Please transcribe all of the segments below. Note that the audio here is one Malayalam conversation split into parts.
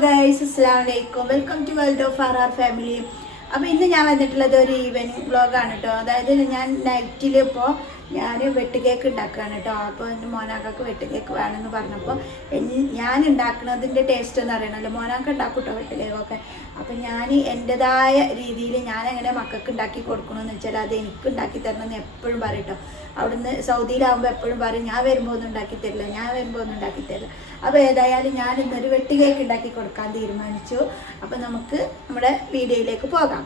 ഗൈസ് അസ്സാം വലൈക്കും welcome to world of R R family അപ്പോൾ ഇന്ന് ഞാൻ വന്നിട്ടുള്ളത് ഒരു ഈവനിങ് വ്ളോഗാണ് കേട്ടോ അതായത് ഞാൻ നൈറ്റിൽ ഇപ്പോൾ ഞാൻ വെട്ട് കേക്ക് ഉണ്ടാക്കുകയാണ് കേട്ടോ അപ്പോൾ എന്റെ മോനാക്കൊക്കെ വെട്ട് കേക്ക് വേണമെന്ന് പറഞ്ഞപ്പോൾ ഞാൻ ഉണ്ടാക്കുന്നതിന്റെ ടേസ്റ്റ് എന്ന് അറിയണമല്ലോ മോനാക്ക് ഉണ്ടാക്കും കേട്ടോ വെട്ട് കേക്കൊക്കെ അപ്പം ഞാൻ എന്റെതായ രീതിയിൽ ഞാൻ എങ്ങനെ മക്കൾക്ക് ഉണ്ടാക്കി കൊടുക്കണമെന്ന് വെച്ചാൽ അത് എനിക്ക് ഉണ്ടാക്കി തരണമെന്ന് എപ്പോഴും പറയും കേട്ടോ അവിടുന്ന് സൗദിയിലാവുമ്പോൾ എപ്പോഴും പറയും ഞാൻ വരുമ്പോൾ ഒന്നും ഉണ്ടാക്കി തരില്ല ഞാൻ വരുമ്പോൾ ഒന്നും ഉണ്ടാക്കി തരില്ല. അപ്പോൾ ഏതായാലും ഞാൻ ഇന്നൊരു വെട്ട് കേക്ക് ഉണ്ടാക്കി കൊടുക്കാൻ തീരുമാനിച്ചു. അപ്പോൾ നമുക്ക് നമ്മുടെ വീഡിയോയിലേക്ക് പോകാം.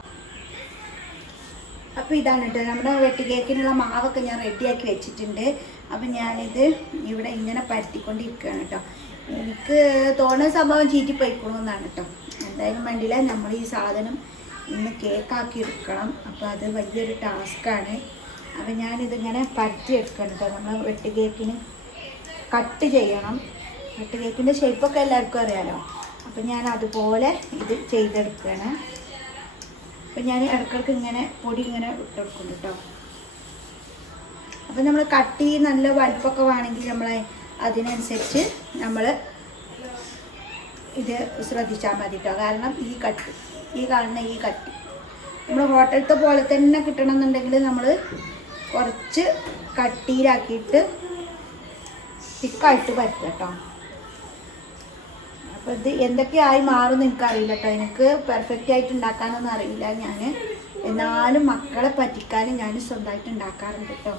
അപ്പോൾ ഇതാണ് കേട്ടോ നമ്മുടെ വെട്ടി കേക്കിനുള്ള മാവൊക്കെ ഞാൻ റെഡിയാക്കി വെച്ചിട്ടുണ്ട്. അപ്പം ഞാനിത് ഇവിടെ ഇങ്ങനെ പരത്തിക്കൊണ്ടിരിക്കുകയാണ് കേട്ടോ. എനിക്ക് തോന്നുന്ന സംഭവം ചീറ്റി പോയിക്കണമെന്നാണ് കേട്ടോ. എന്തായാലും വേണ്ടിയില്ല നമ്മൾ ഈ സാധനം ഇന്ന് കേക്കാക്കി എടുക്കണം. അപ്പോൾ അത് വലിയൊരു ടാസ്ക്കാണ് അപ്പം ഞാനിതിങ്ങനെ പരത്തി എടുക്കണം കേട്ടോ. നമ്മൾ വെട്ടി കേക്കിന് കട്ട് ചെയ്യണം. വെട്ടി കേക്കിന്റെ ഷേപ്പൊക്കെ എല്ലാവർക്കും അറിയാലോ. അപ്പം ഞാൻ അതുപോലെ ഇത് ചെയ്തെടുക്കുകയാണ്. അപ്പം ഞാൻ ഇടക്കിടക്ക് ഇങ്ങനെ പൊടി ഇങ്ങനെ ഇട്ടെടുക്കും കേട്ടോ. അപ്പം നമ്മൾ കട്ടി നല്ല വലുപ്പമൊക്കെ വേണമെങ്കിൽ നമ്മൾ അതിനനുസരിച്ച് നമ്മൾ ഇത് ശ്രദ്ധിച്ചാൽ മതി കേട്ടോ. കാരണം ഈ കട്ടി ഈ കാണുന്ന ഈ കട്ടി. നമ്മൾ ഹോട്ടലത്തെ പോലെ തന്നെ കിട്ടണമെന്നുണ്ടെങ്കിൽ നമ്മൾ കുറച്ച് കട്ടിയിലാക്കിയിട്ട് തിക്കായിട്ട് പറ്റും കേട്ടോ. അപ്പോൾ ഇത് എന്തൊക്കെയായി മാറും എനിക്കറിയില്ല കേട്ടോ എനിക്ക് പെർഫെക്റ്റ് ആയിട്ട് ഉണ്ടാക്കാനൊന്നും അറിയില്ല ഞാൻ എന്നാലും മക്കളെ പറ്റിക്കാനും ഞാൻ സ്വന്തമായിട്ട് ഉണ്ടാക്കാറുണ്ട് കേട്ടോ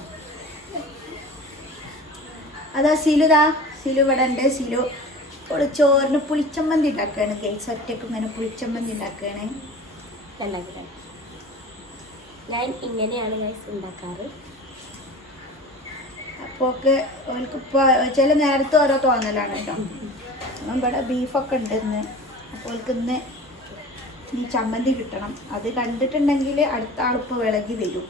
അതാ സിലുതാ സിലു ഇവിടെ ഉണ്ട്. സിലു ഇവിടെ ചോറിന് പുളിച്ചമ്മന്തി ഉണ്ടാക്കുകയാണ് ഗേസ് ഒറ്റയ്ക്ക് ഇങ്ങനെ പുളിച്ചമ്മന്തി ഉണ്ടാക്കുകയാണ് ഞാൻ ഇങ്ങനെയാണ് ഗൈസ് ഉണ്ടാക്കാറ്. അപ്പോൾ ഒക്കെ ഓൾക്ക് ചില നേരത്തെ ഓരോ തോന്നലാണ് കേട്ടോ ഇവിടെ ബീഫൊക്കെ ഉണ്ട് ഇന്ന് അപ്പോൾ ഇന്ന് ഈ ചമ്മന്തി കിട്ടണം. അത് കണ്ടിട്ടുണ്ടെങ്കിൽ അടുത്ത ആളിപ്പോൾ വിളകി വരും.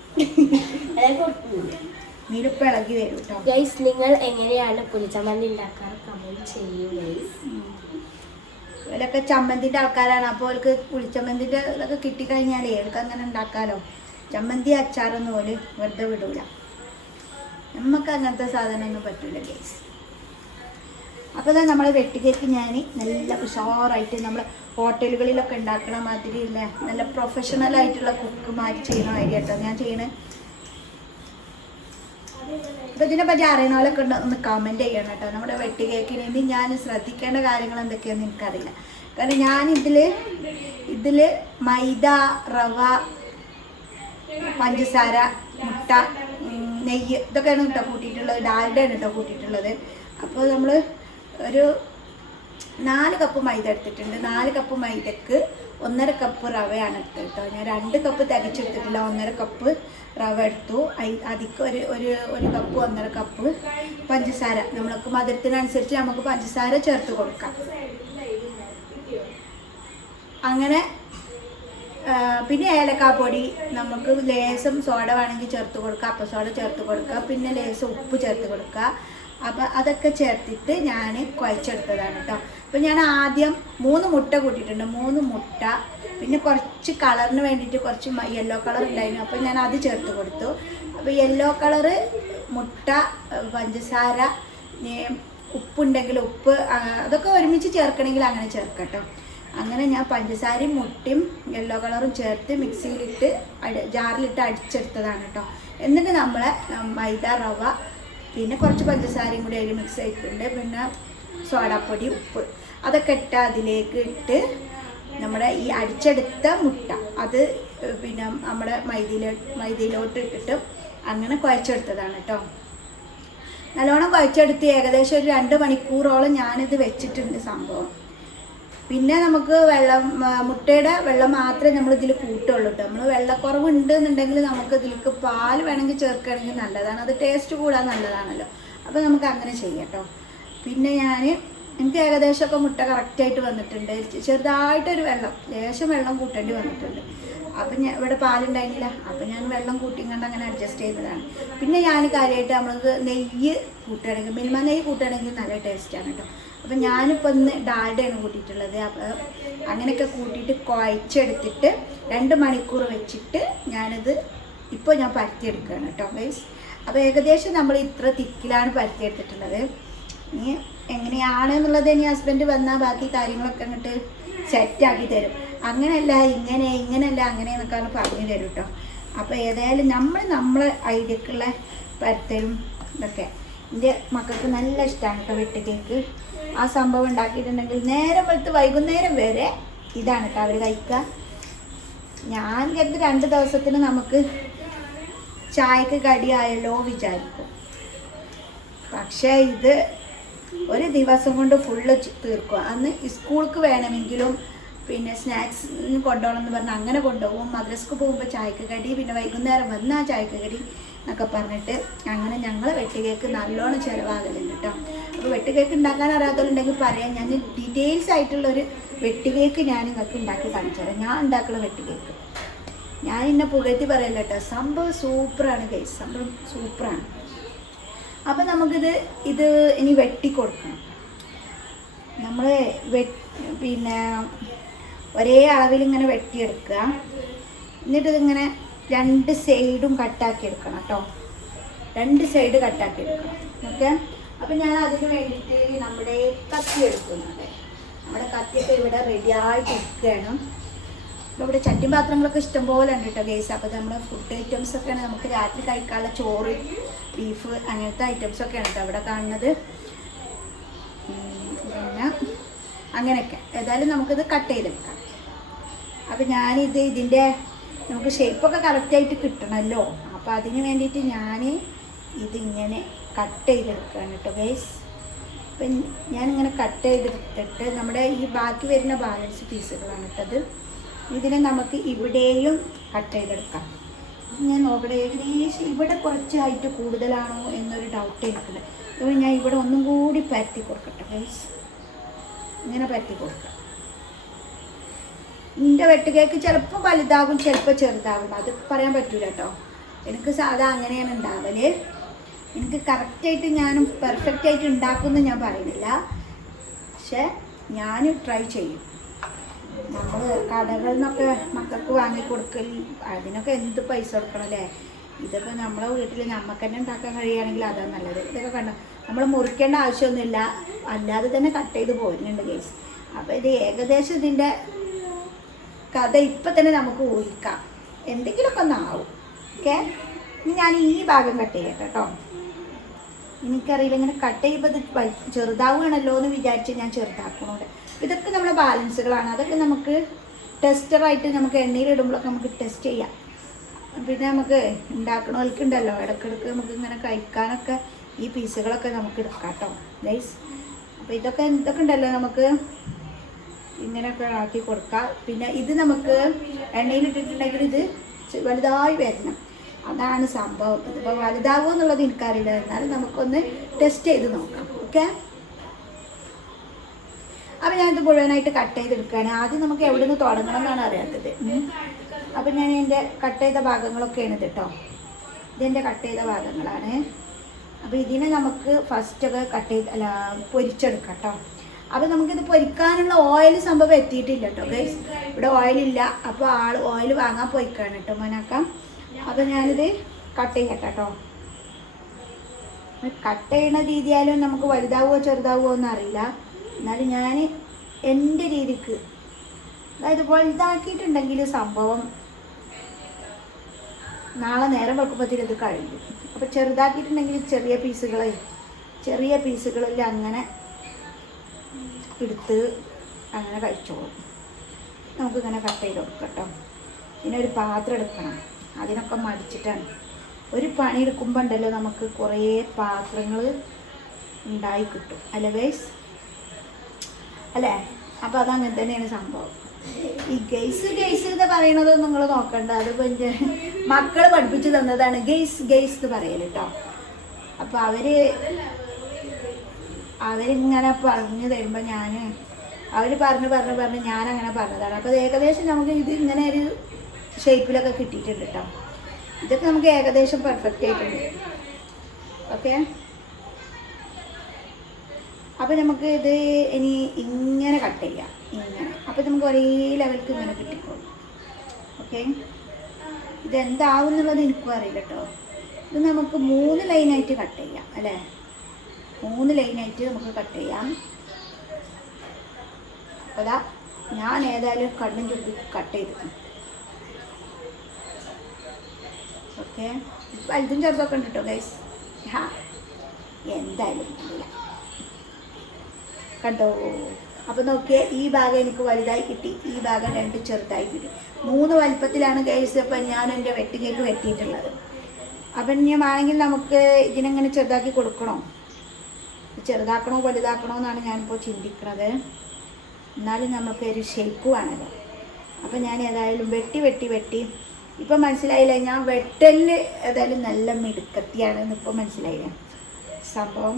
നീരിപ്പോൾ ഇളകി വരും ഗൈസ് നിങ്ങൾ എങ്ങനെയാണ് പുളിച്ചമ്മന്തി ഉണ്ടാക്കാറ് കമന്റ് ചെയ്യൂ ഗൈസ് ഇവരൊക്കെ ചമ്മന്തിന്റെ ആൾക്കാരാണ്. അപ്പോൾ അവർക്ക് പുളിച്ചമ്മന്തിന്റെ ഇതൊക്കെ കിട്ടിക്കഴിഞ്ഞാലേ അവർക്ക് അങ്ങനെ ഉണ്ടാക്കാലോ. ചമ്മന്തി അച്ചാറൊന്നും ഓൽ വെറുതെ വിടൂല. നമുക്ക് അങ്ങനത്തെ സാധനമൊന്നും പറ്റില്ല ഗൈസ് അപ്പോൾ ഇതാ നമ്മൾ വെട്ടുകേക്ക് ഞാൻ നല്ല ഉഷാറായിട്ട് നമ്മൾ ഹോട്ടലുകളിലൊക്കെ ഉണ്ടാക്കണ മാതിരി ഇല്ലേ? നല്ല പ്രൊഫഷണൽ ആയിട്ടുള്ള കുക്കുമാർ ചെയ്യണ മാതിരി കേട്ടോ ഞാൻ ചെയ്യണേ. അപ്പോൾ ഇതിനെ പറ്റി അറിയണോലൊക്കെ ഉണ്ട്? ഒന്ന് കമന്റ് ചെയ്യണം കേട്ടോ. നമ്മുടെ വെട്ടുകേക്കിന് ഇനി ഞാൻ ശ്രദ്ധിക്കേണ്ട കാര്യങ്ങൾ എന്തൊക്കെയാണെന്ന് എനിക്കറിയില്ല. കാരണം ഞാൻ ഇതിൽ ഇതിൽ മൈദ റവ പഞ്ചസാര മുട്ട നെയ്യ് ഇതൊക്കെയാണ് കേട്ടോ കൂട്ടിയിട്ടുള്ളത്. ഡാൽഡയാണ് കേട്ടോ കൂട്ടിയിട്ടുള്ളത്. അപ്പോൾ നമ്മൾ ഒരു നാല് കപ്പ് മൈദ എടുത്തിട്ടുണ്ട്. നാല് കപ്പ് മൈദക്ക് ഒന്നര കപ്പ് റവയാണ് എടുത്തത് കേട്ടോ ഞാൻ രണ്ട് കപ്പ് തികച്ചെടുത്തിട്ടില്ല ഒന്നര കപ്പ് റവ എടുത്തു. അതിക്ക് ഒരു ഒരു ഒരു കപ്പ് ഒന്നര കപ്പ് പഞ്ചസാര. നമ്മൾക്ക് മധുരത്തിനനുസരിച്ച് നമുക്ക് പഞ്ചസാര ചേർത്ത് കൊടുക്കാം. അങ്ങനെ പിന്നെ ഏലക്കാപ്പൊടി നമുക്ക് ലേസം സോഡ വേണമെങ്കിൽ ചേർത്ത് കൊടുക്കാം. അപ്പ സോഡ ചേർത്ത് കൊടുക്കുക പിന്നെ ലേസം ഉപ്പ് ചേർത്ത് കൊടുക്കുക അപ്പം അതൊക്കെ ചേർത്തിട്ട് ഞാൻ കുഴച്ചെടുത്തതാണ് കേട്ടോ അപ്പം ഞാൻ ആദ്യം മൂന്ന് മുട്ട കൂട്ടിയിട്ടുണ്ട്. മൂന്ന് മുട്ട പിന്നെ കുറച്ച് കളറിന് വേണ്ടിയിട്ട് കുറച്ച് യെല്ലോ കളർ ഉണ്ടായിരുന്നു. അപ്പോൾ ഞാൻ അത് ചേർത്ത് കൊടുത്തു. അപ്പോൾ യെല്ലോ കളറ് മുട്ട പഞ്ചസാര ഉപ്പുണ്ടെങ്കിൽ ഉപ്പ് അതൊക്കെ ഒരുമിച്ച് ചേർക്കണമെങ്കിൽ അങ്ങനെ ചേർക്കട്ടോ അങ്ങനെ ഞാൻ പഞ്ചസാരയും മുട്ടയും യെല്ലോ കളറും ചേർത്ത് മിക്സിയിലിട്ട് ജാറിലിട്ട് അടിച്ചെടുത്തതാണ് കേട്ടോ എന്നിട്ട് നമ്മൾ മൈദ റവ പിന്നെ കുറച്ച് പഞ്ചസാരയും കൂടി അതിൽ മിക്സ് ആയിട്ടുണ്ട്. പിന്നെ സോഡാപ്പൊടി ഉപ്പ്. അതൊക്കെ ഇട്ട് അതിലേക്ക് ഇട്ട് നമ്മുടെ ഈ അടിച്ചെടുത്ത മുട്ട. അത് പിന്നെ നമ്മുടെ മൈദയിലോ മൈദയിലോട്ട് ഇട്ടിട്ട് അങ്ങനെ കുഴച്ചെടുത്തതാണ് കേട്ടോ നല്ലോണം കുഴച്ചെടുത്ത് ഏകദേശം ഒരു രണ്ട് മണിക്കൂറോളം ഞാനിത് വെച്ചിട്ടുണ്ട് സംഭവം. പിന്നെ നമുക്ക് വെള്ളം മുട്ടയുടെ വെള്ളം മാത്രമേ നമ്മൾ ഇതിൽ കൂട്ടുള്ളൂ കേട്ടോ നമ്മൾ വെള്ളക്കുറവ് ഉണ്ട് എന്നുണ്ടെങ്കിൽ നമുക്ക് ഇതിലേക്ക് പാൽ വേണമെങ്കിൽ ചേർക്കുകയാണെങ്കിൽ നല്ലതാണ്. അത് ടേസ്റ്റ് കൂടാൻ നല്ലതാണല്ലോ. അപ്പോൾ നമുക്ക് അങ്ങനെ ചെയ്യാം കേട്ടോ പിന്നെ ഞാൻ എനിക്ക് ഏകദേശമൊക്കെ മുട്ട കറക്റ്റായിട്ട് വന്നിട്ടുണ്ട്. ചെറുതായിട്ടൊരു വെള്ളം ലേശം വെള്ളം കൂട്ടേണ്ടി വന്നിട്ടുണ്ട്. അപ്പം ഞാൻ ഇവിടെ പാലുണ്ടായിരുന്നില്ല. അപ്പം ഞാൻ വെള്ളം കൂട്ടിങ്ങണ്ട് അങ്ങനെ അഡ്ജസ്റ്റ് ചെയ്തതാണ്. പിന്നെ ഞാൻ കാര്യമായിട്ട് നമ്മൾക്ക് നെയ്യ് കൂട്ടുകയാണെങ്കിൽ മിൽമ നെയ്യ് കൂട്ടുകയാണെങ്കിൽ നല്ല ടേസ്റ്റാണ് കേട്ടോ അപ്പം ഞാനിപ്പോൾ ഇന്ന് ഡാൽഡയാണ് കൂട്ടിയിട്ടുള്ളത്. അപ്പോൾ അങ്ങനെയൊക്കെ കൂട്ടിയിട്ട് കുഴച്ചെടുത്തിട്ട് രണ്ട് മണിക്കൂർ വെച്ചിട്ട് ഞാനിത് ഇപ്പോൾ ഞാൻ പരത്തിയെടുക്കുകയാണ് കേട്ടോ ഗൈസ് അപ്പോൾ ഏകദേശം നമ്മൾ ഇത്ര തിക്കിലാണ് പരത്തിയെടുത്തിട്ടുള്ളത്. ഇനി എങ്ങനെയാണ് എന്നുള്ളത് ഇനി ഹസ്ബൻഡ് വന്നാൽ ബാക്കി കാര്യങ്ങളൊക്കെ അങ്ങോട്ട് സെറ്റാക്കി തരും. അങ്ങനെയല്ല ഇങ്ങനെ ഇങ്ങനെയല്ല അങ്ങനെ എന്നൊക്കെ പറഞ്ഞു തരും കേട്ടോ. അപ്പോൾ ഏതായാലും നമ്മൾ നമ്മളെ ഐഡിയക്കുള്ള പരത്തലും ഇതൊക്കെ. എന്റെ മക്കൾക്ക് നല്ല ഇഷ്ടമാണ് കേട്ടോ വെട്ട് കേക്ക് ആ സംഭവം ഉണ്ടാക്കിയിട്ടുണ്ടെങ്കിൽ നേരം വെളുത്ത് വൈകുന്നേരം വരെ ഇതാണ് കേട്ടോ അവർ കഴിക്കുക. ഞാൻ കരുതി രണ്ട് ദിവസത്തിന് നമുക്ക് ചായക്ക് കടിയായല്ലോ വിചാരിക്കും. പക്ഷേ ഇത് ഒരു ദിവസം കൊണ്ട് ഫുള്ള് തീർക്കും. അന്ന് സ്കൂൾക്ക് വേണമെങ്കിലും പിന്നെ സ്നാക്സ് കൊണ്ടുപോകണം എന്ന് പറഞ്ഞ് അങ്ങനെ കൊണ്ടുപോകും. മദ്രസ്ക്ക് പോകുമ്പോൾ ചായക്ക് കടി പിന്നെ വൈകുന്നേരം വന്നാൽ ചായക്ക് കടി എന്നൊക്കെ പറഞ്ഞിട്ട് അങ്ങനെ ഞങ്ങൾ വെട്ടിലേക്ക് നല്ലോണം ചിലവാകലുണ്ട് കേട്ടോ അപ്പോൾ വെട്ടുകേക്ക് ഉണ്ടാക്കാൻ അറിയാത്തവരുണ്ടെങ്കിൽ പറയാം. ഞാൻ ഡീറ്റെയിൽസ് ആയിട്ടുള്ളൊരു വെട്ടുകേക്ക് ഞാൻ നിങ്ങൾക്ക് ഉണ്ടാക്കി കാണിച്ചു തരാം. ഞാൻ ഉണ്ടാക്കുന്ന വെട്ടുകേക്ക്. ഞാൻ എന്നെ പുകഴ്ത്തി പറയല്ല കേട്ടോ. സംഭവം സൂപ്പറാണ് കേസ് സംഭവം സൂപ്പറാണ് അപ്പം നമുക്കിത് ഇത് ഇനി വെട്ടി കൊടുക്കണം. നമ്മൾ വെ പിന്നെ ഒരേ അളവിൽ ഇങ്ങനെ വെട്ടിയെടുക്കുക. എന്നിട്ട് ഇതിങ്ങനെ രണ്ട് സൈഡും കട്ടാക്കി എടുക്കണം കേട്ടോ. രണ്ട് സൈഡ് കട്ടാക്കി എടുക്കണം. ഓക്കെ അപ്പം ഞാൻ അതിന് വേണ്ടിയിട്ട് നമ്മുടെ കത്തി എടുക്കുന്നുണ്ട്. നമ്മുടെ കത്തിയൊക്കെ ഇവിടെ റെഡിയായിട്ട് ഇരിക്കുകയാണ് അപ്പോൾ ഇവിടെ ചട്ടി പാത്രങ്ങളൊക്കെ ഇഷ്ടംപോലെ ഉണ്ട് കേട്ടോ ഗേസ് അപ്പോൾ നമ്മുടെ ഫുഡ് ഐറ്റംസ് ആണ് നമുക്ക് രാത്രി കഴിക്കാനുള്ള ചോറ് ബീഫ് അങ്ങനത്തെ ഐറ്റംസ് ഒക്കെയാണ് കേട്ടോ ഇവിടെ കാണുന്നത്. പിന്നെ അങ്ങനെയൊക്കെ. ഏതായാലും നമുക്കിത് കട്ട് ചെയ്തെടുക്കാം. അപ്പം ഞാനിത് ഇതിന്റെ നമുക്ക് ഷേപ്പൊക്കെ കറക്റ്റായിട്ട് കിട്ടണമല്ലോ അപ്പോൾ അതിന് വേണ്ടിയിട്ട് ഞാൻ ഇതിങ്ങനെ കട്ട് ചെയ്തെടുക്കുകയാണ് കേട്ടോ ഗൈസ് അപ്പം ഞാനിങ്ങനെ കട്ട് ചെയ്തെടുത്തിട്ട് നമ്മുടെ ഈ ബാക്കി വരുന്ന ബാലൻസ് പീസുകളാണ് കേട്ടത് ഇതിനെ നമുക്ക് ഇവിടെയും കട്ട് ചെയ്തെടുക്കാം. ഞാൻ നോക്കട്ടെ ഏകദേശം ഇവിടെ കുറച്ചായിട്ട് കൂടുതലാണോ എന്നൊരു ഡൗട്ട് എനിക്കുണ്ട് അപ്പോൾ ഞാൻ ഇവിടെ ഒന്നും കൂടി പരത്തി കൊടുക്കട്ടെ ഗൈസ് ഇങ്ങനെ പരത്തി കൊടുക്കാം. എന്റെ വെട്ടുകേക്ക് ചിലപ്പോൾ വലുതാകും ചിലപ്പോൾ ചെറുതാകും. അത് പറയാൻ പറ്റൂല കേട്ടോ. എനിക്ക് സാധാ അങ്ങനെയാണ് ഉണ്ടാവൽ. എനിക്ക് കറക്റ്റായിട്ട് ഞാനും പെർഫെക്റ്റ് ആയിട്ട് ഉണ്ടാക്കുമെന്ന് ഞാൻ പറയുന്നില്ല. പക്ഷെ ഞാൻ ട്രൈ ചെയ്യും. നമ്മൾ കടകളിൽ നിന്നൊക്കെ മക്കൾക്ക് വാങ്ങി കൊടുക്കൽ അതിനൊക്കെ എന്ത് പൈസ കൊടുക്കണം അല്ലേ ഇതൊക്കെ നമ്മളെ വീട്ടിൽ നമുക്ക് തന്നെ ഉണ്ടാക്കാൻ കഴിയുകയാണെങ്കിൽ അതാണ് നല്ലത്. ഇതൊക്കെ കണ്ടോ നമ്മൾ മുറിക്കേണ്ട ആവശ്യമൊന്നുമില്ല. അല്ലാതെ തന്നെ കട്ട് ചെയ്ത് പോരുന്നുണ്ട് കേസ് അപ്പോൾ ഇത് ഏകദേശം ഇതിന്റെ കഥ ഇപ്പം തന്നെ നമുക്ക് ഊഹിക്കാം. എന്തെങ്കിലുമൊക്കെ ഒന്നാവും ഓക്കെ ഞാൻ ഈ ഭാഗം കട്ട് ചെയ്യാം കേട്ടോ. എനിക്കറിയില്ല ഇങ്ങനെ കട്ട് ചെയ്യുമ്പോൾ ഇത് ചെറുതാവുകയാണല്ലോ എന്ന് വിചാരിച്ച് ഞാൻ ചെറുതാക്കുന്നുണ്ട്. ഇതൊക്കെ നമ്മുടെ ബാലൻസുകളാണ്. അതൊക്കെ നമുക്ക് ടെസ്റ്ററായിട്ട് നമുക്ക് എണ്ണയിലിടുമ്പോഴൊക്കെ നമുക്ക് ടെസ്റ്റ് ചെയ്യാം. പിന്നെ നമുക്ക് ഉണ്ടാക്കണവർക്ക് ഉണ്ടല്ലോ ഇടയ്ക്കിടയ്ക്ക് നമുക്ക് ഇങ്ങനെ കഴിക്കാനൊക്കെ ഈ പീസുകളൊക്കെ നമുക്ക് എടുക്കാം കേട്ടോ ഗൈസ് അപ്പോൾ ഇതൊക്കെ ഇതൊക്കെ ഉണ്ടല്ലോ നമുക്ക് ഇങ്ങനെയൊക്കെ ആക്കി കൊടുക്കാം. പിന്നെ ഇത് നമുക്ക് എണ്ണയിലിട്ടിട്ടുണ്ടെങ്കിൽ ഇത് വലുതായി വരണം. അതാണ് സംഭവം. ഇതിപ്പോൾ വലുതാവോ എന്നുള്ളത് എനിക്കറിയില്ല. എന്നാലും നമുക്കൊന്ന് ടെസ്റ്റ് ചെയ്ത് നോക്കാം. ഓക്കെ അപ്പം ഞാനിത് മുഴുവനായിട്ട് കട്ട് ചെയ്തെടുക്കുകയാണ്. ആദ്യം നമുക്ക് എവിടെ നിന്ന് തുടങ്ങണം എന്നാണ് അറിയാത്തത്. അപ്പം ഞാൻ എന്റെ കട്ട് ചെയ്ത ഭാഗങ്ങളൊക്കെയാണ് കേട്ടോ ഇതെന്റെ കട്ട് ചെയ്ത ഭാഗങ്ങളാണ്. അപ്പോൾ ഇതിനെ നമുക്ക് ഫസ്റ്റ് ഒക്കെ കട്ട് ചെയ്ത് അല്ല പൊരിച്ചെടുക്കാം കേട്ടോ അപ്പോൾ നമുക്കിത് പൊരിക്കാനുള്ള ഓയിൽ സംഭവം എത്തിയിട്ടില്ല കേട്ടോ ഗൈസ് ഇവിടെ ഓയിലില്ല അപ്പോൾ ആൾ ഓയിൽ വാങ്ങാൻ പോയിക്കാണ് കേട്ടോ മോനാക്കാം. അപ്പോൾ ഞാനിത് കട്ട് ചെയ്യട്ടെ കേട്ടോ കട്ട് ചെയ്യണ രീതിയായാലും നമുക്ക് വലുതാവുമോ ചെറുതാവുമോ എന്ന് അറിയില്ല. എന്നാലും ഞാൻ എന്റെ രീതിക്ക് അതായത് വലുതാക്കിയിട്ടുണ്ടെങ്കിൽ സംഭവം നാളെ നേരം വെക്കുമ്പോഴത്തേക്ക് ഇത് കഴിഞ്ഞു അപ്പോൾ ചെറുതാക്കിയിട്ടുണ്ടെങ്കിൽ ചെറിയ പീസുകളെ ചെറിയ പീസുകളിൽ അങ്ങനെ എടുത്ത് അങ്ങനെ കഴിച്ചോളും. നമുക്കിങ്ങനെ കട്ട് ചെയ്ത് കൊടുക്കട്ടോ കേട്ടോ പിന്നെ ഒരു പാത്രം എടുക്കണം. അതിനൊക്കെ മടിച്ചിട്ടാണ്. ഒരു പണി എടുക്കുമ്പോൾ ഉണ്ടല്ലോ നമുക്ക് കുറേ പാത്രങ്ങൾ ഉണ്ടായി കിട്ടും. അല്ലേ ഗൈസ് അല്ലേ? അപ്പോൾ അതങ്ങനെ തന്നെയാണ് സംഭവം. ഈ ഗെയ്സ് ഗെയ്സ് എന്ന് പറയണത് നിങ്ങൾ നോക്കണ്ട. അത് പിന്നെ മക്കൾ പഠിപ്പിച്ചു തന്നതാണ് ഗെയ്സ് ഗെയ്സ് എന്ന് പറയൽ കേട്ടോ അപ്പോൾ അവർ അവരിങ്ങനെ പറഞ്ഞു തരുമ്പോൾ ഞാൻ അവർ പറഞ്ഞ് പറഞ്ഞ് പറഞ്ഞ് ഞാനങ്ങനെ പറഞ്ഞതാണ്. അപ്പോൾ ഏകദേശം നമുക്ക് ഇത് ഇങ്ങനെ ഒരു ഷേപ്പിലൊക്കെ കിട്ടിയിട്ടുണ്ട് കേട്ടോ ഇതൊക്കെ നമുക്ക് ഏകദേശം പെർഫെക്റ്റ് ആയിട്ടുണ്ട്. ഓക്കെ അപ്പോൾ നമുക്ക് ഇത് ഇനി ഇങ്ങനെ കട്ട് ചെയ്യാം. ഇങ്ങനെ. അപ്പോൾ നമുക്ക് ഒരേ ലെവൽക്ക് ഇങ്ങനെ കിട്ടിക്കോളും. ഓക്കെ ഇതെന്താവും എന്നുള്ളത് എനിക്കും അറിയില്ല കേട്ടോ ഇത് നമുക്ക് മൂന്ന് ലൈനായിട്ട് കട്ട് ചെയ്യാം അല്ലേ? മൂന്ന് ലൈനായിട്ട് നമുക്ക് കട്ട് ചെയ്യാം. അപ്പോൾ ഞാൻ ഏതായാലും കണ്ണും ചുരുട്ടി കട്ട് ചെയ്തു ഓക്കെ. വലുതും ചെറുതൊക്കെ ഉണ്ട് കേട്ടോ ഗൈസ് ഹാ. എന്തായാലും കണ്ടോ? അപ്പോൾ നോക്കിയേ ഈ ഭാഗം എനിക്ക് വലുതായി കിട്ടി. ഈ ഭാഗം രണ്ട് ചെറുതായി കിട്ടി. മൂന്ന് വലിപ്പത്തിലാണ് ഗൈസ് അപ്പം ഞാൻ എന്റെ വെട്ടുകേക്ക് വെട്ടിയിട്ടുള്ളത്. അപ്പം ഞാൻ വേണമെങ്കിൽ നമുക്ക് ഇതിനെങ്ങനെ ചെറുതാക്കി കൊടുക്കണോ? ചെറുതാക്കണോ വലുതാക്കണോ എന്നാണ് ഞാനിപ്പോൾ ചിന്തിക്കുന്നത് എന്നാലും നമുക്ക് ഒരു ഷേപ്പ് വേണമല്ലോ അപ്പം ഞാൻ ഏതായാലും വെട്ടി വെട്ടി വെട്ടി ഇപ്പം മനസ്സിലായില്ല? ഞാൻ വെട്ടലിൽ ഏതായാലും നല്ല മിടുക്കത്തിയാണെന്ന് ഇപ്പോൾ മനസ്സിലായില്ല? സംഭവം.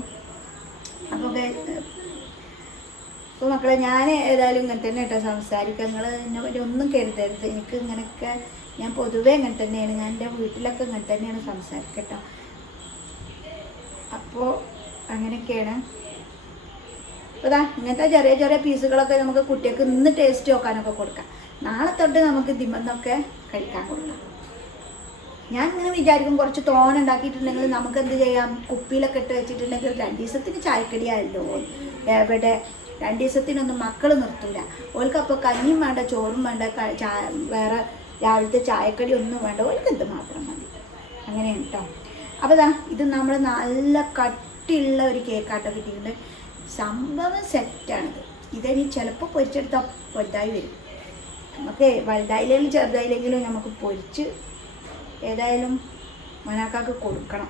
അപ്പോൾ അപ്പോൾ മക്കളെ ഞാൻ ഏതായാലും ഇങ്ങനെ തന്നെ കേട്ടോ സംസാരിക്കുക നിങ്ങൾ എന്നെ പറ്റി ഒന്നും കരുതരുത്. എനിക്ക് ഇങ്ങനെയൊക്കെ ഞാൻ പൊതുവേ ഇങ്ങനെ തന്നെയാണ്. ഞാൻ എന്റെ വീട്ടിലൊക്കെ ഇങ്ങനെ തന്നെയാണ് സംസാരിക്കട്ടോ. അപ്പോൾ അങ്ങനെയൊക്കെയാണ്. ഇതാ ഇങ്ങനത്തെ ചെറിയ ചെറിയ പീസുകളൊക്കെ നമുക്ക് കുട്ടികൾക്ക് ഇന്ന് ടേസ്റ്റ് നോക്കാനൊക്കെ കൊടുക്കാം. നാളെ തൊട്ട് നമുക്ക് ദിമ്മന്നൊക്കെ കഴിക്കാൻ കൊടുക്കാം. ഞാൻ ഇങ്ങനെ വിചാരിക്കും കുറച്ച് തോന ഉണ്ടാക്കിയിട്ടുണ്ടെങ്കിൽ നമുക്ക് എന്ത് ചെയ്യാം? കുപ്പിയിലൊക്കെ ഇട്ട് വെച്ചിട്ടുണ്ടെങ്കിൽ രണ്ട് ദിവസത്തിന് ചായക്കടിയായല്ലോ എവിടെ? രണ്ട് ദിവസത്തിനൊന്നും മക്കൾ നിർത്തൂല. ഓൽക്കപ്പോൾ കഞ്ഞിയും വേണ്ട ചോറും വേണ്ട വേറെ രാവിലത്തെ ചായക്കടി ഒന്നും വേണ്ട. ഓൽക്ക് ഇത് മാത്രം മതി. അങ്ങനെയാണ് കേട്ടോ അപ്പോൾ ഇത് നമ്മൾ നല്ല കട്ടിയുള്ള ഒരു കേക്കാട്ടോ കിട്ടിയിട്ടുണ്ട്. സംഭവം സെറ്റാണിത് ഇതിനി ചിലപ്പോൾ പൊരിച്ചെടുത്താൽ വലുതായി വരും. നമുക്ക് വലുതായില്ലെങ്കിലും ചെറുതായില്ലെങ്കിലും നമുക്ക് പൊരിച്ച് ഏതായാലും മനാക്കാക്ക് കൊടുക്കണം.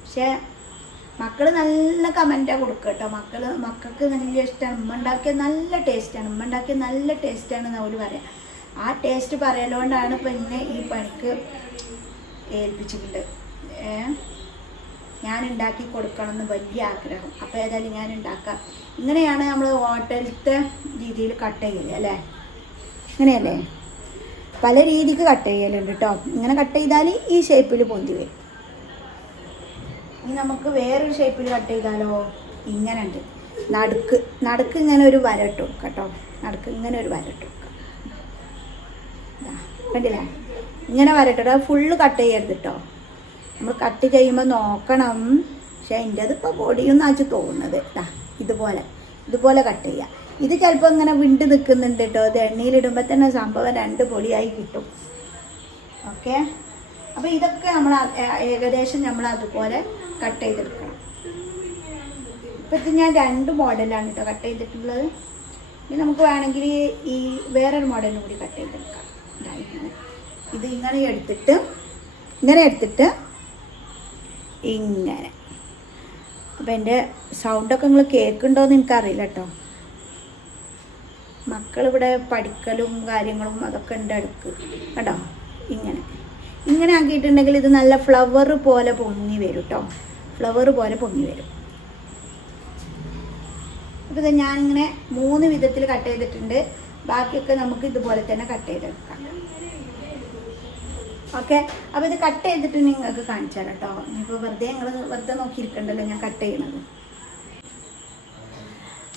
പക്ഷേ മക്കൾ നല്ല കമന്റാണ് കൊടുക്കുക കേട്ടോ. മക്കൾ മക്കൾക്ക് നല്ല ഇഷ്ടമാണ് ഉമ്മ ഉണ്ടാക്കിയ നല്ല ടേസ്റ്റാണ്. ഉമ്മ ഉണ്ടാക്കിയ നല്ല ടേസ്റ്റാണെന്ന് അവർ പറയാം. ആ ടേസ്റ്റ് പറയലോണ്ടാണ് ഇപ്പം എന്നെ ഈ പണിക്ക് ഏൽപ്പിച്ചിട്ടുണ്ട്. ഏ? ഞാൻ ഉണ്ടാക്കി കൊടുക്കണം എന്ന് വലിയ ആഗ്രഹം. അപ്പോൾ ഏതായാലും ഞാൻ ഉണ്ടാക്കാം ഇങ്ങനെയാണ് നമ്മൾ ഹോട്ടലത്തെ രീതിയിൽ കട്ട് ചെയ്യൽ അല്ലേ? ഇങ്ങനെയല്ലേ? പല രീതിക്ക് കട്ട് ചെയ്യലുണ്ട് കേട്ടോ ഇങ്ങനെ കട്ട് ചെയ്താൽ ഈ ഷേപ്പിൽ പൊന്തി വരും. ഇനി നമുക്ക് വേറൊരു ഷേപ്പിൽ കട്ട് ചെയ്താലോ? ഇങ്ങനെ ഉണ്ട് നടുക്ക് നടുക്ക് ഇങ്ങനെ ഒരു വരട്ട് കൊടുക്കുക കേട്ടോ നടുക്ക് ഇങ്ങനെ ഒരു വരട്ട് കൊടുക്കുക കണ്ടില്ലേ? ഇങ്ങനെ വരട്ടോ ഫുള്ള് കട്ട് ചെയ്യരുത് കേട്ടോ നമ്മൾ കട്ട് ചെയ്യുമ്പോൾ നോക്കണം. പക്ഷെ എന്റെ അതിപ്പോൾ പൊടിയൊന്നും ആച്ചു തോന്നുന്നത്. ആ ഇതുപോലെ. ഇതുപോലെ കട്ട് ചെയ്യുക ഇത് ചിലപ്പോൾ ഇങ്ങനെ വിണ്ട് നിൽക്കുന്നുണ്ട് കേട്ടോ ഇത് എണ്ണയിലിടുമ്പോൾ തന്നെ സംഭവം രണ്ട് പൊടിയായി കിട്ടും. ഓക്കെ? അപ്പോൾ ഇതൊക്കെ നമ്മൾ ഏകദേശം നമ്മൾ അതുപോലെ കട്ട് ചെയ്തെടുക്കണം. ഇപ്പം ഇത് ഞാൻ രണ്ട് മോഡലാണ് കേട്ടോ കട്ട് ചെയ്തിട്ടുള്ളത്. ഇനി നമുക്ക് വേണമെങ്കിൽ ഈ വേറൊരു മോഡലും കൂടി കട്ട് ചെയ്തെടുക്കാം. ഇങ്ങനെ. ഇത് ഇങ്ങനെ എടുത്തിട്ട് ഇങ്ങനെ എടുത്തിട്ട് ഇങ്ങനെ. അപ്പം എന്റെ സൗണ്ടൊക്കെ നിങ്ങൾ കേൾക്കുന്നുണ്ടോയെന്ന് എനിക്കറിയില്ല കേട്ടോ മക്കളിവിടെ പഠിക്കലും കാര്യങ്ങളും അതൊക്കെ ഉണ്ട് അടുക്ക് കേട്ടോ ഇങ്ങനെ. ഇങ്ങനെ ആക്കിയിട്ടുണ്ടെങ്കിൽ ഇത് നല്ല ഫ്ലവർ പോലെ പൊങ്ങി വരും കേട്ടോ ഫ്ലവർ പോലെ പൊങ്ങി വരും. അപ്പോൾ ഇത് ഞാനിങ്ങനെ മൂന്ന് വിധത്തിൽ കട്ട് ചെയ്തിട്ടുണ്ട്. ബാക്കിയൊക്കെ നമുക്ക് ഇതുപോലെ തന്നെ കട്ട് ചെയ്തെടുക്കാം. ഓക്കെ? അപ്പോൾ ഇത് കട്ട് ചെയ്തിട്ട് നിങ്ങൾക്ക് കാണിച്ചു തരാം കേട്ടോ. ഇപ്പോൾ വെറുതെ ഞങ്ങൾ വെറുതെ നോക്കിയിരിക്കണ്ടല്ലോ ഞാൻ കട്ട് ചെയ്യണത്.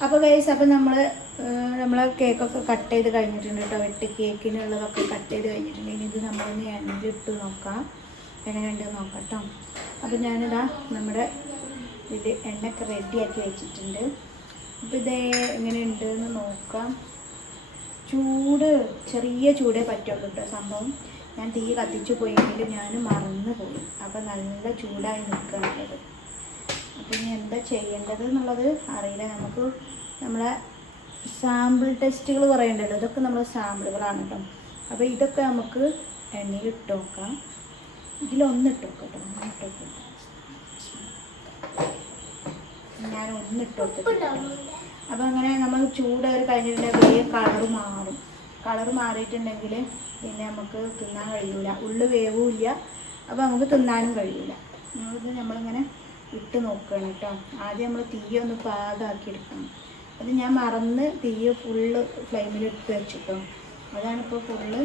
അപ്പോൾ വേസ് അപ്പോൾ നമ്മൾ നമ്മൾ കേക്കൊക്കെ കട്ട് ചെയ്ത് കഴിഞ്ഞിട്ടുണ്ട് കേട്ടോ. വെട്ടി കേക്കിനുള്ളതൊക്കെ കട്ട് ചെയ്ത് കഴിഞ്ഞിട്ടുണ്ട്. ഇനി ഇത് നമ്മളൊന്ന് എണ്ണയിൽ ഇട്ട് നോക്കാം എങ്ങനെയുണ്ട് നോക്കാം കേട്ടോ. അപ്പോൾ ഞാനിതാ നമ്മുടെ ഇത് എണ്ണയൊക്കെ റെഡിയാക്കി വെച്ചിട്ടുണ്ട്. അപ്പോൾ ഇത് എങ്ങനെയുണ്ട് എന്ന് നോക്കാം. ചൂട് ചെറിയ ചൂടേ പറ്റുള്ളൂ കേട്ടോ സംഭവം. ഞാൻ തീ കത്തിച്ചു പോയെങ്കിലും ഞാൻ മറന്നു പോയി അപ്പോൾ നല്ല ചൂടായി നിൽക്കുന്നുള്ളത് അപ്പം ഇനി എന്താ ചെയ്യേണ്ടത് എന്നുള്ളത് അറിയില്ല. നമുക്ക് നമ്മളെ സാമ്പിൾ ടെസ്റ്റുകൾ കുറേ ഉണ്ടല്ലോ ഇതൊക്കെ നമ്മൾ സാമ്പിളുകളാണ് കേട്ടോ അപ്പോൾ ഇതൊക്കെ നമുക്ക് എണ്ണയിൽ ഇട്ട് നോക്കാം ഇതിലൊന്ന് ഇട്ട് നോക്കാം കേട്ടോ ഒന്ന് ഇട്ട് നോക്കാം ഞാൻ ഒന്ന് ഇട്ട് കൊടുത്തിട്ടുണ്ട് അപ്പോൾ അങ്ങനെ നമ്മൾ ചൂട് കഴിഞ്ഞിട്ടുണ്ടെങ്കിൽ വലിയ കളർ മാറും. കളറ് മാറിയിട്ടുണ്ടെങ്കിൽ പിന്നെ നമുക്ക് തിന്നാൻ കഴിയൂല. ഉള്ളു വേവുമില്ല അപ്പോൾ നമുക്ക് തിന്നാനും കഴിയൂല. നമ്മളിത് നമ്മളിങ്ങനെ ഇട്ട് നോക്കുകയാണ് കേട്ടോ. ആദ്യം നമ്മൾ തീയൊന്ന് പാകമാക്കി എടുക്കണം. അത് ഞാൻ മറന്ന് തീ ഫുള്ള് ഫ്ലെയിമിൽ ഇട്ട് വെച്ചിട്ടോ. അതാണിപ്പോൾ ഫുള്ള്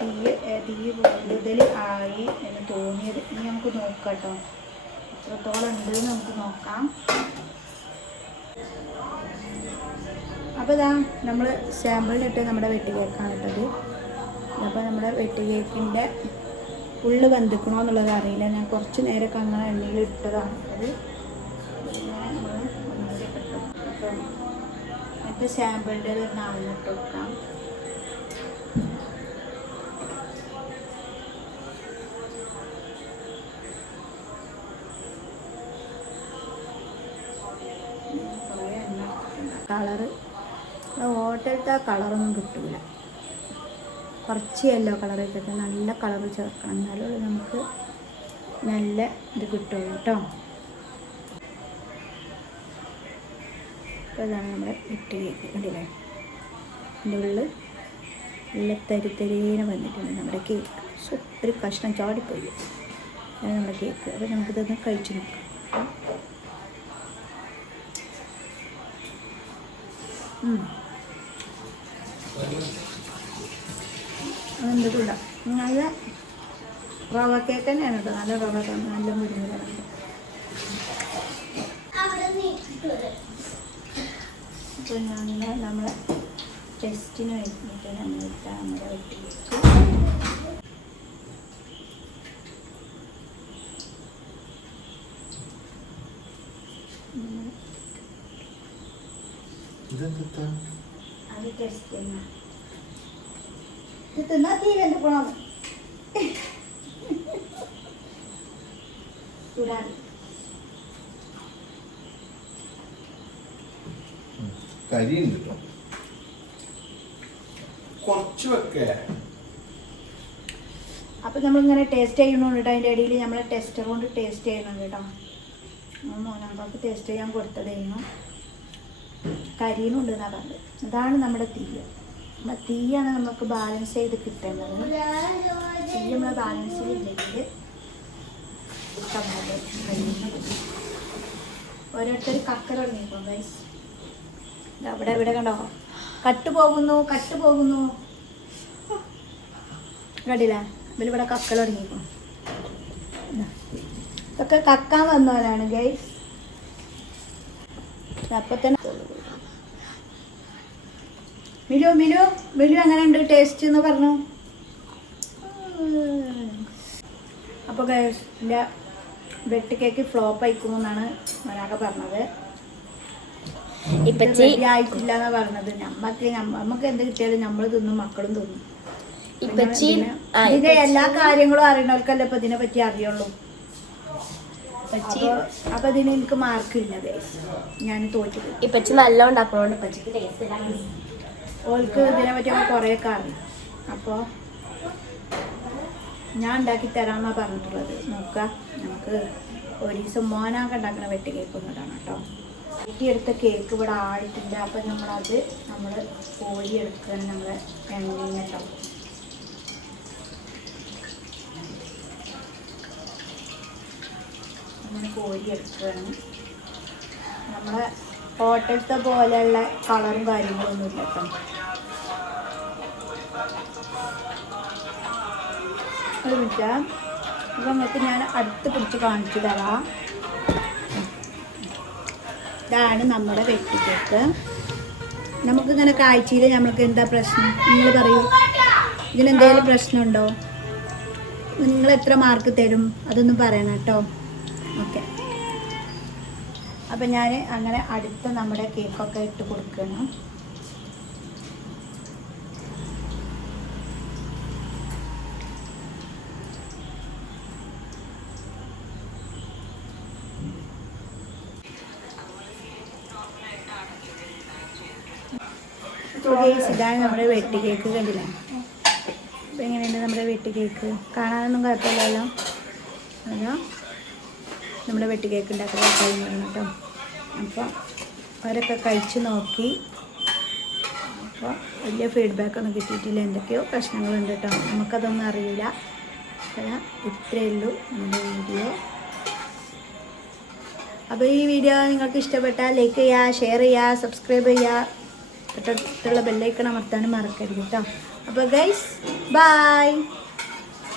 തീ ഏ, തീ കൂടുതൽ ആയി എന്ന് തോന്നിയത്. ഇനി നമുക്ക് നോക്കാം കേട്ടോ. എത്രത്തോളം ഉണ്ട് നമുക്ക് നോക്കാം. അപ്പോൾ ഇതാ നമ്മൾ സാമ്പിളിലിട്ട് നമ്മുടെ വെട്ടി കേക്കാണ് ഇട്ടത് അപ്പോൾ നമ്മുടെ വെട്ടി കേക്കിന്റെ ഉള്ളു വെന്തിക്കണോ എന്നുള്ളത് അറിയില്ല. ഞാൻ കുറച്ച് നേരമൊക്കെ അങ്ങനെ എണ്ണയിൽ ഇട്ടതാണ് അത് ഇങ്ങനെ നമ്മൾ ഒന്നിച്ച് അപ്പം എന്നിട്ട് സാമ്പിളിന്റെ നാളിലിട്ട് വെക്കാം. ഹോട്ടലത്തെ കളറൊന്നും കിട്ടില്ല കുറച്ച് യെല്ലോ കളർ ഇട്ടിട്ട് നല്ല കളർ ചേർക്കണം. എന്നാലും നമുക്ക് നല്ല ഇത് കിട്ടുള്ളൂ കേട്ടോ അപ്പോൾ ഇതാണ് നമ്മുടെ ഇട്ട് കണ്ടില്ലേ? എന്റെ ഉള്ളിൽ നല്ല തരി തരീനെ വന്നിട്ടുണ്ട് നമ്മുടെ കേക്ക് സോ ഒരു കഷ്ണം ചാടിപ്പോയി. നമ്മുടെ കേക്ക് അപ്പോൾ നമുക്കിതൊന്ന് കഴിച്ചു നോക്കാം. ഉം. എന്തിട്ടില്ല നല്ല റവ കേക്ക് തന്നെയാണ് കേട്ടോ നല്ല റവ. നല്ല മുരുങ്ങലുണ്ട് അപ്പോൾ ഞങ്ങൾ നമ്മളെ ടെസ്റ്റിന് വേണ്ടിയിട്ട് നമ്മൾ നമ്മുടെ വെട്ടി വെച്ച് ഇതെന്താ അത് ടെസ്റ്റ് ചെയ്യുന്ന ഇത് തിന്നാ തീരെ പോണം ചൂടാണ് കരിയുണ്ട് കേട്ടോ കുറച്ച് വെക്കേ. അപ്പം നമ്മളിങ്ങനെ ടേസ്റ്റ് ചെയ്യണോ കേട്ടോ അതിന്റെ ഇടയിൽ നമ്മൾ ടെസ്റ്റർ കൊണ്ട് ടേസ്റ്റ് ചെയ്യണം കേട്ടോ മോനാം ടേസ്റ്റ് ചെയ്യാൻ കൊടുത്തതായിരുന്നു കരിയുന്നുണ്ട് എന്നാണ് പറഞ്ഞത്. അതാണ് നമ്മുടെ തീയ നമ്മുടെ തീയാണ് നമുക്ക് ബാലൻസ് ചെയ്ത് കിട്ടേണ്ടത് തീ നമ്മൾ ബാലൻസ് ചെയ്തില്ലെങ്കിൽ ഓരോരുത്തർ കക്കർ തുടങ്ങിയപ്പോൾ ഗൈസ് അവിടെ ഇവിടെ കണ്ടോ? കട്ട് പോകുന്നു കട്ട് പോകുന്നു. കണ്ടില്ല? ഇവിടെ കക്കൾ തുടങ്ങിയിരിക്കും ഇതൊക്കെ കക്കാൻ വന്നവരാണ് ഗൈസ് അപ്പൊ തന്നെ മിലു മിലു മിലു എങ്ങനെ ഉണ്ട് ടേസ്റ്റ് എന്ന് പറഞ്ഞു. അപ്പോൾ എന്റെ വെട്ട് കേക്ക് ഫ്ലോപ്പ് ആയിക്കുമെന്നാണ് എന്നാണ് മനാക്ക പറഞ്ഞത്. ഇപ്പച്ചി ആയിട്ടില്ല എന്ന് പറഞ്ഞത്. നമ്മക്ക് നമുക്ക് എന്ത് കിട്ടിയാലും നമ്മൾ തിന്നും മക്കളും തിന്നും. ഇതിന്റെ എല്ലാ കാര്യങ്ങളും അറിയണവർക്കല്ലേ ഇപ്പൊ ഇതിനെ പറ്റി അറിയുള്ളൂ. അപ്പൊ ഇതിന് എനിക്ക് മാർക്കില്ല ഞാൻ തോറ്റു. ഇപ്പച്ചി നല്ല ഉണ്ടാക്കണോണ്ട് ഇപ്പച്ചിക്ക് ടേസ്റ്റ് ഓൾക്ക് ഇതിനെ പറ്റി കുറേ ഒക്കെ അറിയാം അപ്പോൾ ഞാൻ ഉണ്ടാക്കി തരാമെന്നാണ് പറഞ്ഞിട്ടുള്ളത്. നോക്കാം നമുക്ക് ഒരു ദിവസം മോനാകെ ഉണ്ടാക്കുന്ന വെട്ടി കേക്ക് ഒന്നിട്ടാണ് കേട്ടോ. വെട്ടിയെടുത്ത കേക്ക് ഇവിടെ ആയിട്ടുണ്ട് അപ്പം നമ്മളത് നമ്മൾ കോരിയെടുക്കുകയാണ് നമ്മൾ എണ്ണയിൽ കേട്ടോ. അങ്ങനെ കോരിയെടുക്കുകയാണ് നമ്മളെ ഹോട്ടലത്തെ പോലെയുള്ള കളറും കാര്യങ്ങളൊന്നും ഇല്ല കേട്ടോ. ഒരു മിനിറ്റ്. നിങ്ങൾക്ക് ഞാൻ അടുത്ത് പിടിച്ച് കാണിച്ചു തരാം. ഇതാണ് നമ്മുടെ വെട്ടിക്കേക്ക് നമുക്കിങ്ങനെ കാഴ്ചയിൽ നമ്മൾക്ക് എന്താ പ്രശ്നം? നിങ്ങൾ പറയൂ. ഇതിനെന്തെങ്കിലും പ്രശ്നമുണ്ടോ? നിങ്ങൾ എത്ര മാർക്ക് തരും? അതൊന്നും പറയണം കേട്ടോ. ഓക്കെ. അപ്പം ഞാൻ അങ്ങനെ അടുത്ത നമ്മുടെ കേക്കൊക്കെ ഇട്ട് കൊടുക്കണം ഗേസ് ഇതാണ് നമ്മുടെ വെട്ടി കേക്ക് കണ്ടില്ല? അപ്പം എങ്ങനെയുണ്ട് നമ്മുടെ വെട്ടി കേക്ക്? കാണാനൊന്നും കുഴപ്പമില്ലല്ലോ. അതോ നമ്മുടെ വെട്ടി കേക്ക് ഉണ്ടാക്കുന്ന കഴിഞ്ഞു കേട്ടോ. അപ്പോൾ അവരൊക്കെ കഴിച്ച് നോക്കി. അപ്പോൾ വലിയ ഫീഡ്ബാക്ക് ഒന്നും കിട്ടിയിട്ടില്ല. എന്തൊക്കെയോ പ്രശ്നങ്ങളുണ്ട് കേട്ടോ. നമുക്കതൊന്നും അറിയില്ല. അപ്പോൾ ഇത്രയേ ഉള്ളൂ നമ്മുടെ വീഡിയോ. അപ്പോൾ ഈ വീഡിയോ നിങ്ങൾക്ക് ഇഷ്ടപ്പെട്ടാൽ ലൈക്ക് ചെയ്യുക ഷെയർ ചെയ്യുക സബ്സ്ക്രൈബ് ചെയ്യുക. തൊട്ടടുത്തുള്ള ബെല്ലൈക്കൺ അമർത്താനും മറക്കരുത് കേട്ടോ അപ്പോൾ ഗൈസ് ബൈ